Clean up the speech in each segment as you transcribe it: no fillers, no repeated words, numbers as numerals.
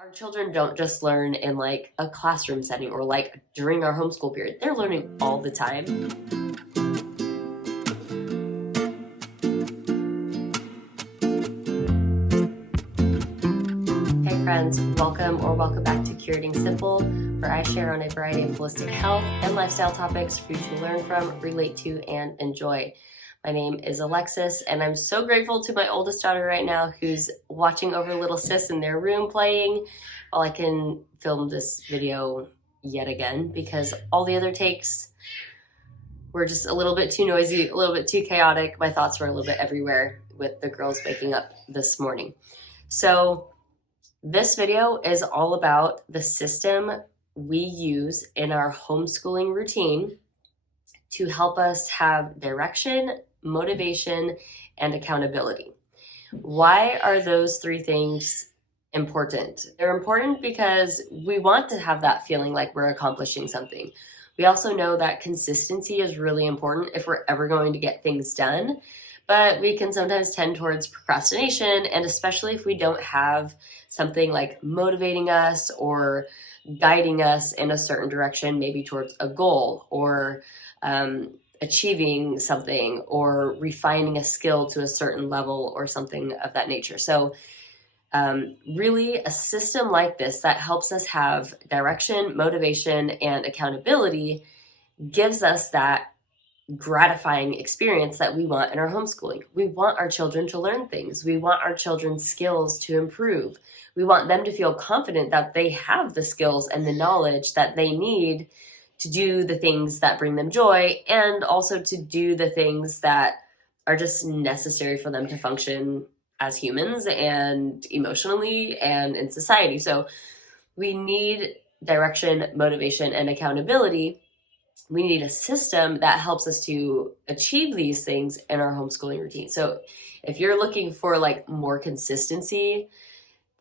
Our children don't just learn in like a classroom setting or like during our homeschool period. They're learning all the time. Hey friends, welcome back to Curating Simple, where I share on a variety of holistic health and lifestyle topics for you to learn from, relate to, and enjoy. My name is Alexis, and I'm so grateful to my oldest daughter right now who's watching over little sis in their room playing while I can film this video yet again because all the other takes were just a little bit too noisy, a little bit too chaotic. My thoughts were a little bit everywhere with the girls waking up this morning. So this video is all about the system we use in our homeschooling routine to help us have direction, motivation, and accountability. Why are those three things important? They're important because we want to have that feeling like we're accomplishing something. We also know that consistency is really important if we're ever going to get things done, but we can sometimes tend towards procrastination, and especially if we don't have something like motivating us or guiding us in a certain direction, maybe towards a goal or achieving something or refining a skill to a certain level or something of that nature. So really a system like this that helps us have direction, motivation, and accountability gives us that gratifying experience that we want in our homeschooling. We want our children to learn things. We want our children's skills to improve. We want them to feel confident that they have the skills and the knowledge that they need to do the things that bring them joy, and also to do the things that are just necessary for them to function as humans and emotionally and in society. So we need direction, motivation, and accountability. We need a system that helps us to achieve these things in our homeschooling routine. So if you're looking for like more consistency,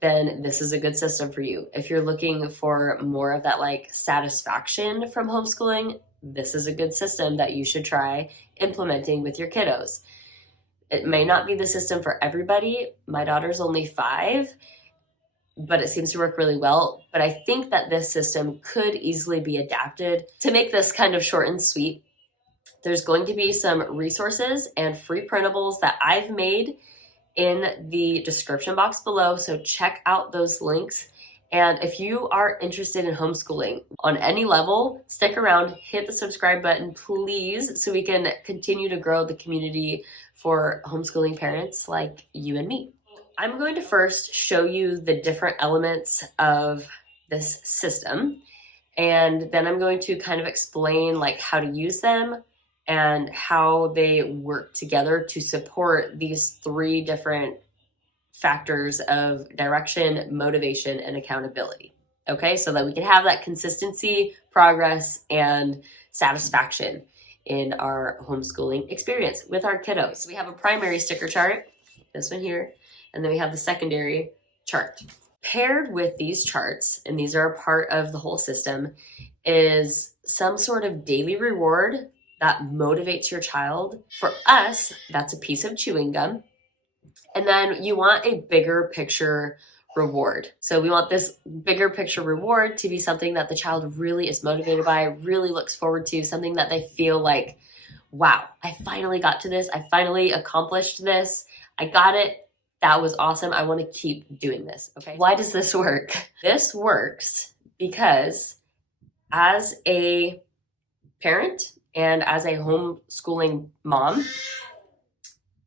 then this is a good system for you. If you're looking for more of that like satisfaction from homeschooling, this is a good system that you should try implementing with your kiddos. It may not be the system for everybody. My daughter's only 5, but it seems to work really well. But I think that this system could easily be adapted. To make this kind of short and sweet, there's going to be some resources and free printables that I've made in the description box below, so check out those links. And if you are interested in homeschooling on any level, stick around, hit the subscribe button, please, so we can continue to grow the community for homeschooling parents like you and me. I'm going to first show you the different elements of this system, and then I'm going to kind of explain like how to use them and how they work together to support these 3 different factors of direction, motivation, and accountability. Okay, so that we can have that consistency, progress, and satisfaction in our homeschooling experience with our kiddos. We have a primary sticker chart, this one here, and then we have the secondary chart. Paired with these charts, and these are a part of the whole system, is some sort of daily reward that motivates your child. For us, that's a piece of chewing gum. And then you want a bigger picture reward. So we want this bigger picture reward to be something that the child really is motivated by, really looks forward to, something that they feel like, wow, I finally got to this. I finally accomplished this. I got it. That was awesome. I want to keep doing this. Okay. Why does this work? This works because as a parent and as a homeschooling mom,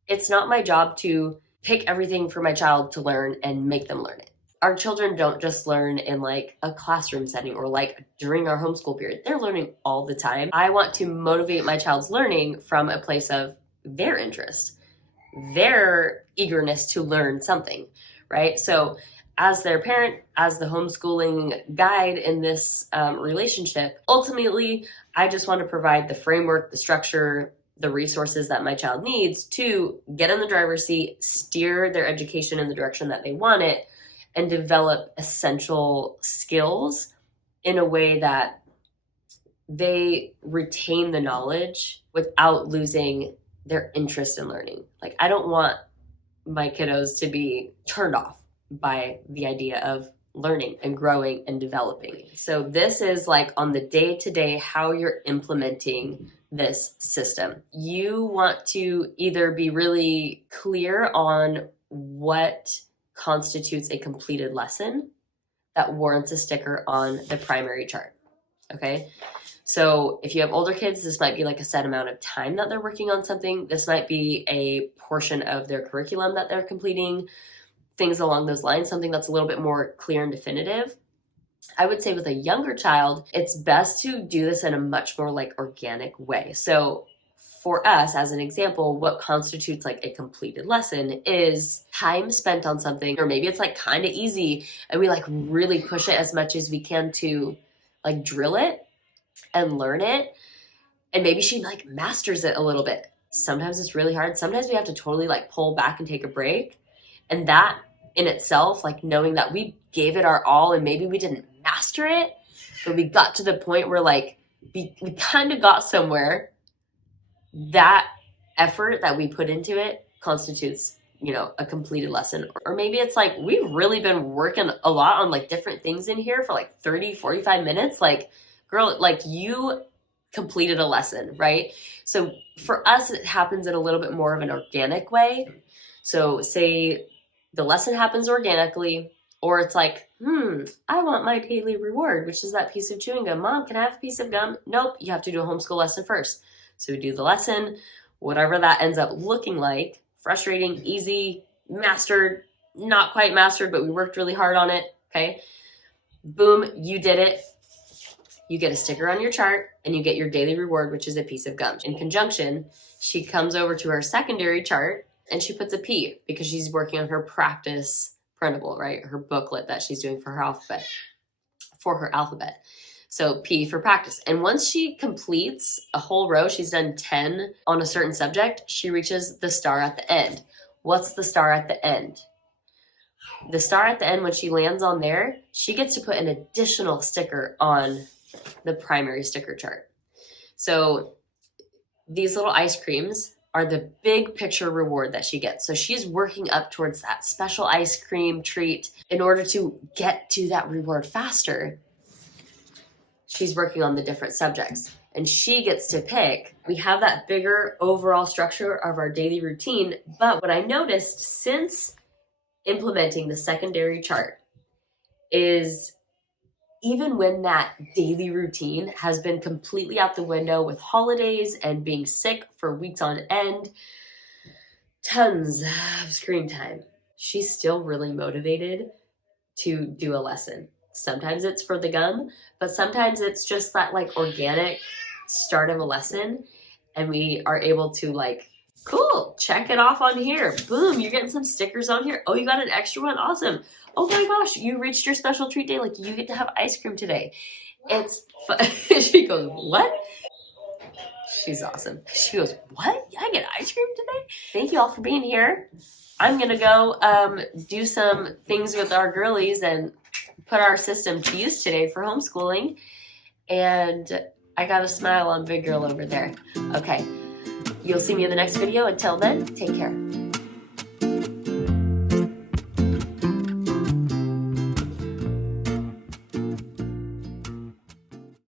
it's not my job to pick everything for my child to learn and make them learn it. Our children don't just learn in like a classroom setting or like during our homeschool period. They're learning all the time. I want to motivate my child's learning from a place of their interest, their eagerness to learn something, right? So as their parent, as the homeschooling guide in this relationship, ultimately, I just want to provide the framework, the structure, the resources that my child needs to get in the driver's seat, steer their education in the direction that they want it, and develop essential skills in a way that they retain the knowledge without losing their interest in learning. Like, I don't want my kiddos to be turned off by the idea of learning and growing and developing. So this is like on the day-to-day how you're implementing this system. You want to either be really clear on what constitutes a completed lesson that warrants a sticker on the primary chart, okay? So if you have older kids, this might be like a set amount of time that they're working on something. This might be a portion of their curriculum that they're completing, things along those lines, something that's a little bit more clear and definitive. I would say with a younger child, it's best to do this in a much more like organic way. So for us, as an example, what constitutes like a completed lesson is time spent on something, or maybe it's like kind of easy and we like really push it as much as we can to like drill it and learn it. And maybe she like masters it a little bit. Sometimes it's really hard. Sometimes we have to totally like pull back and take a break. And that in itself, like knowing that we gave it our all and maybe we didn't master it, but we got to the point where like we kind of got somewhere, that effort that we put into it constitutes, you know, a completed lesson. Or maybe it's like we've really been working a lot on like different things in here for like 30, 45 minutes. Like, girl, like you completed a lesson, right? So for us, it happens in a little bit more of an organic way. So say the lesson happens organically, or it's like, I want my daily reward, which is that piece of chewing gum. Mom, can I have a piece of gum? Nope, you have to do a homeschool lesson first. So we do the lesson, whatever that ends up looking like, frustrating, easy, mastered, not quite mastered, but we worked really hard on it, okay? Boom, you did it. You get a sticker on your chart and you get your daily reward, which is a piece of gum. In conjunction, she comes over to her secondary chart and she puts a P because she's working on her practice printable, right? Her booklet that she's doing for her alphabet. So P for practice. And once she completes a whole row, she's done 10 on a certain subject, she reaches the star at the end. What's the star at the end? The star at the end, when she lands on there, she gets to put an additional sticker on the primary sticker chart. So these little ice creams are the big picture reward that she gets. So she's working up towards that special ice cream treat. In order to get to that reward faster, she's working on the different subjects and she gets to pick. We have that bigger overall structure of our daily routine. But what I noticed since implementing the secondary chart is even when that daily routine has been completely out the window with holidays and being sick for weeks on end, tons of screen time, she's still really motivated to do a lesson. Sometimes it's for the gum, but sometimes it's just that like organic start of a lesson and we are able to like, cool, check it off on here. Boom, you're getting some stickers on here. Oh, you got an extra one? Awesome. Oh my gosh, you reached your special treat day. Like you get to have ice cream today. It's fun. She goes, what? She's awesome. She goes, what? Yeah, I get ice cream today? Thank you all for being here. I'm going to go do some things with our girlies and put our system to use today for homeschooling. And I got a smile on big girl over there. Okay. You'll see me in the next video. Until then, take care.